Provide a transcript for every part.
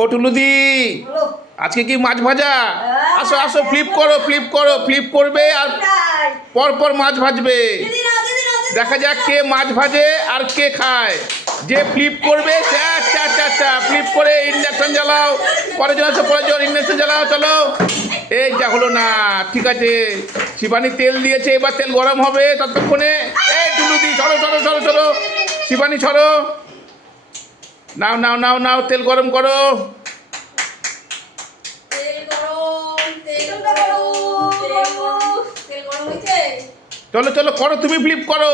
ও টুলুদি, আজকে কি মাছ ভাজা? আসো আসো, ফ্লিপ করো ফ্লিপ করো, ফ্লিপ করবে আর পর পর মাছ ভাজবে। দেখা যাক কে মাছ ভাজে আর কে খায়। যে ফ্লিপ করবে ফ্লিপ করে ইন্ডাকশন জ্বালাও। পরের জন আসো, পরের জন ইন্ডাকশন জ্বালাও। চলো, এই যা হলো না। ঠিক আছে, শিবানী তেল দিয়েছে, এবার তেল গরম হবে ততক্ষণে। এই টুলুদি সরো সরো সরো সরো, শিবানী সরো। নাও নাও নাও নাও, তেল গরম করো। চলো চলো করো, তুমি ফ্লিপ করো।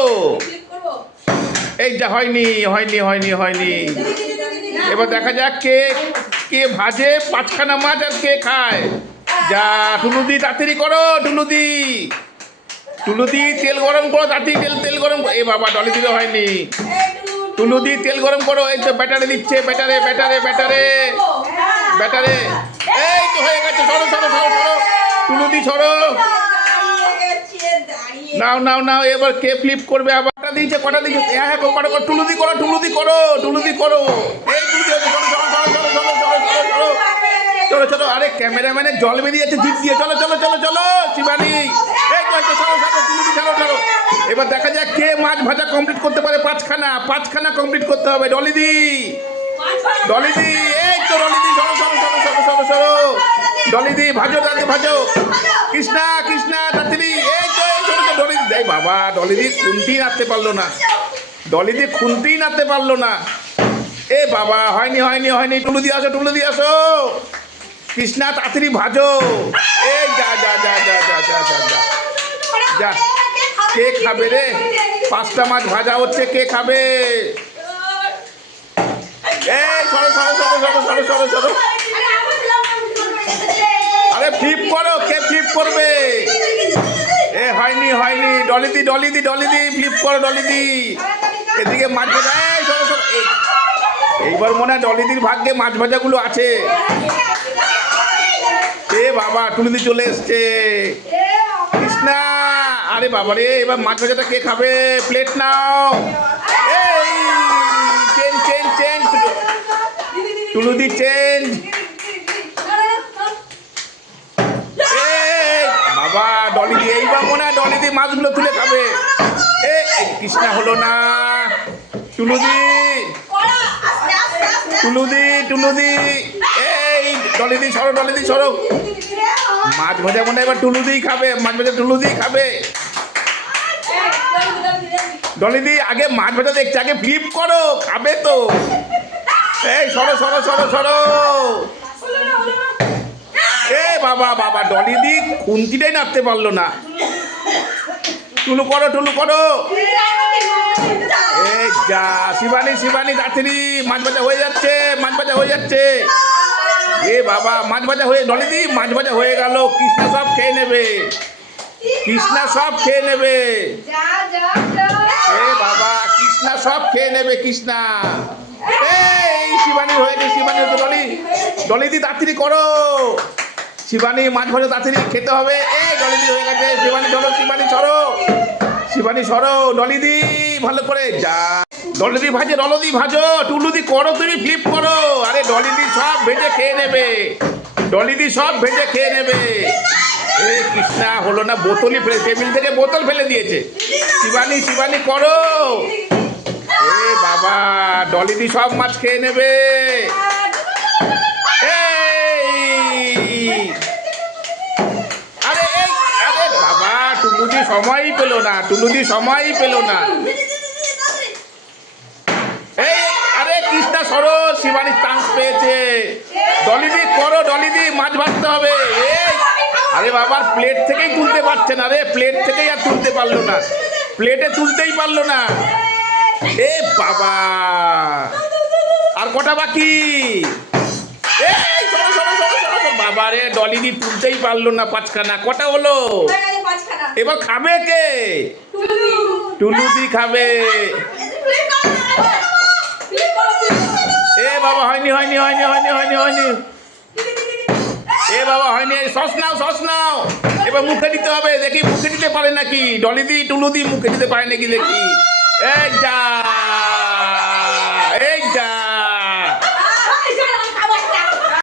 এই যা, হয়নি হয়নি হয়নি হয়নি। এবার দেখা যাক কে কে ভাজে পাঁচখানা মাছ আর কে খায়। যা টুলুদি, তাড়াতাড়ি করো টুলুদি। টুলুদি তেল গরম করো, তাড়াতাড়ি তেল তেল গরম করো। এ বাবা, ডলি দিতে হয়নি। টুলুদি তেল গরম করো। এই তো ব্যাটারে দিচ্ছে, ব্যাটারে ব্যাটারে ব্যাটারে ব্যাটারে। এই তো হয়ে গেছে, সরো সরো সরো সরো, টুলুদি সরো। নাও নাও নাও, এবার কে ফ্লিপ করবে? আবার কটা দিয়েছে, কটা দিয়েছে? হ্যাঁ হ্যাঁ, কটা করো, টুলুদি করো টুলুদি করো টুলুদি করো। এই টুলুদি হচ্ছে, চলো চলো চলো চলো চলো চলো চলো চলো চলো। আরে ক্যামেরাম্যানের জল বেরিয়েছে জিপ দিয়ে। চলো চলো চলো চলো, শিবানী। এই তো চলো চলো, টুলুদি চলো চলো। এবার দেখা যাক কে মাছ ভাজা কমপ্লিট করতে পারে। পাঁচখানা কমপ্লিট করতে হবে। ডলিদি ডলিদি, এই তো ডলিদি, চলো চলো চলো চলো চলো চলো। ডলিদি ভাজো, তাড়াতাড়ি ভাজো। কৃষ্ণা কৃষ্ণা, তাড়াতাড়ি। এই তো ডলিদি। এই বাবা, ডলিদি খুন্তি নাড়তে পারলো না। ডলিদি খুন্তি নাড়তে পারলো না। এ বাবা, হয়নি হয়নি হয়নি। টুলুদি আসো, টুলুদি আসো। কৃষ্ণা তাড়াতাড়ি ভাজো। এই যা যা যা যা যা যা যা যা যা। কে খাবে রে? পাঁচটা মাছ ভাজা হচ্ছে, কে খাবে? এই সরো সরো সরো সরো সরো সরো সরো। আরে ফ্লিপ করো, কে ফ্লিপ করবে? এ হয়নি হয়নি। ডলিদি ডলিদি ডলিদি, ফ্লিপ করো ডলিদি। এদিকে মাছ ভাজা। এই সরো সরো। এইবার মনে হয় ডলিদির ভাগ্যে মাছ ভাজাগুলো আছে। এ বাবা, টুলুদি চলে এসছে। কৃষ্ণা, আরে বাবা রে, এবার মাছ ভাজাটা কে খাবে? প্লেট নাও। এই চেঞ্জ চেঞ্জ চেঞ্জ, টুলুদি চেঞ্জ। বাবা, ডলিদি, এইবার মনে হয় ডলিদি মাছগুলো তুলে খাবে। এ কৃষ্ণা হলো না। টুলুদি টুলুদি টুলুদি, এই ডলিদি সরো, ডলিদি সরো। মাছ ভাজা মনে হয় এবার টুলুদিই খাবে। মাছ ভাজা টুলুদিই খাবে। ডলিদি আগে মাছ ভাজা দেখছে, আগে ফ্লিপ করো, খাবে তো। এই সরো সরো সরো সরো। এ বাবা বাবা, ডলিদি খুন্তিটাই নাড়তে পারলো না। টুলু করো, টুলু করো। এই যা, শিবানী শিবানী, তাড়াতাড়ি। মাছ ভাজা হয়ে যাচ্ছে, মাছ ভাজা হয়ে যাচ্ছে। এ বাবা, মাছ ভাজা হয়ে, ডলিদি মাছ ভাজা হয়ে গেল। কৃষ্ণা সব খেয়ে নেবে, কৃষ্ণা সব খেয়ে নেবে। এ বাবা, কৃষ্ণা সব খেয়ে নেবে, কৃষ্ণা। এই শিবানী হয়েছে, শিবানী হয়েছে। ডলিদি তাড়াতাড়ি করো। শিবানী মাছ ভাজা তাড়াতাড়ি খেতে হবে। এই ডলিদি হয়ে গেছে। শিবানী সরো, শিবানী সরো, শিবানী সরো। ডলিদি ভালো করে যা। ডলিদি ভাজে, ডলিদি ভাজো। টুলুদি করো, তুমি ফ্লিপ করো। আরে ডলিদি সব ভেজে খেয়ে নেবে, ডলিদি সব ভেজে খেয়ে নেবে। এ কৃষ্ণা হলো না, বোতলই ফেলে, টেবিল থেকে বোতল ফেলে দিয়েছে। শিবানী শিবানী করো। এ বাবা, ডলিদি সব মাছ খেয়ে নেবে। আরে এই, আরে বাবা, টুলুদি সময়ই পেল না, টুলুদি সময়ই পেল না। এই আরে কৃষ্ণা সরো, শিবানী চান্স পেয়েছে। ডলিদি করো, ডলিদি মাছ ভাজতে হবে। এই আরে বাবার প্লেট থেকেই তুলতে পারছে না রে, প্লেট থেকেই আর তুলতে পারলো না, প্লেটে তুলতেই পারলো না। এ বাবা, আর কটা বাকি? এই সরো সরো সরো সরো। বাবা রে, ডলিদি তুলতেই পারলো না পাঁচখানা। কটা হলো? এবার খাবে কে? টুলুদি খাবে। এ বাবা, হয়নি হয়নি হয়নি হয়নি হয়নি হয়নি। এ বাবা হয়নি। সস নাও, সস নাও। এবার মুখে দিতে হবে, দেখি মুখে দিতে পারে নাকি। ডলিদি টুলুদি মুখে দিতে পারে নাকি দেখি। এই যা, এই যা।